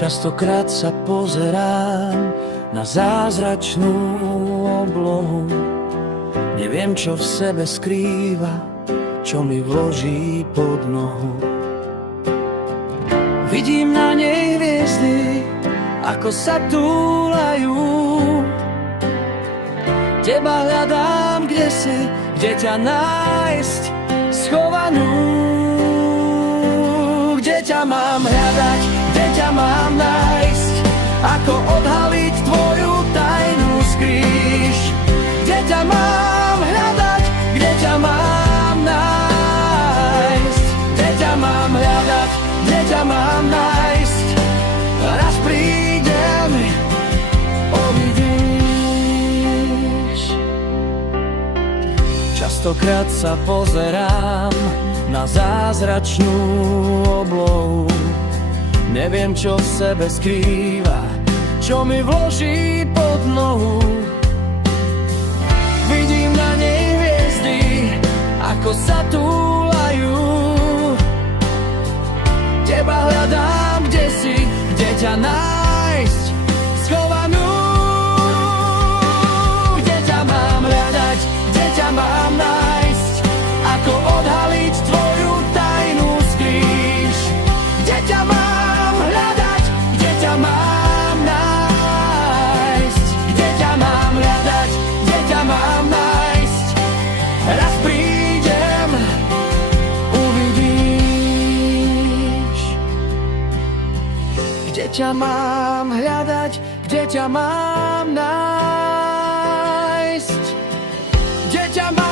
Častokrát sa pozerám na zázračnú oblohu. Neviem, čo v sebe skrýva, čo mi vloží pod nohu. Vidím na nej hviezdy, ako sa túlajú. Teba hľadám, kde ťa nájsť schovanú. Kde ťa mám hľadať, kde ťa mám nájsť, ako odhaliť tvoju tajnú skrýš. Kde ťa mám hľadať, kde ťa mám nájsť, kde ťa mám hľadať, kde ťa mám nájsť. Raz prídem, uvidíš. Častokrát sa pozerám na zázračnú oblohu. Neviem, čo v sebe skrýva, čo mi vloží pod nohu. Vidím na nej hviezdy, ako sa túlajú. Teba hľadám, kde ťa nájsť schovanú. Kde ťa mám hľadať, kde ťa mám nájsť, ako odhaliť tvoju tajnú skrýš. Kde ťa mám hľadať, kde ťa mám nájsť, kde ťa mám hľadať, kde ťa mám nájsť. Raz prídem, uvidíš. Kde ťa mám hľadať, kde ťa mám nájsť, kde ťa mám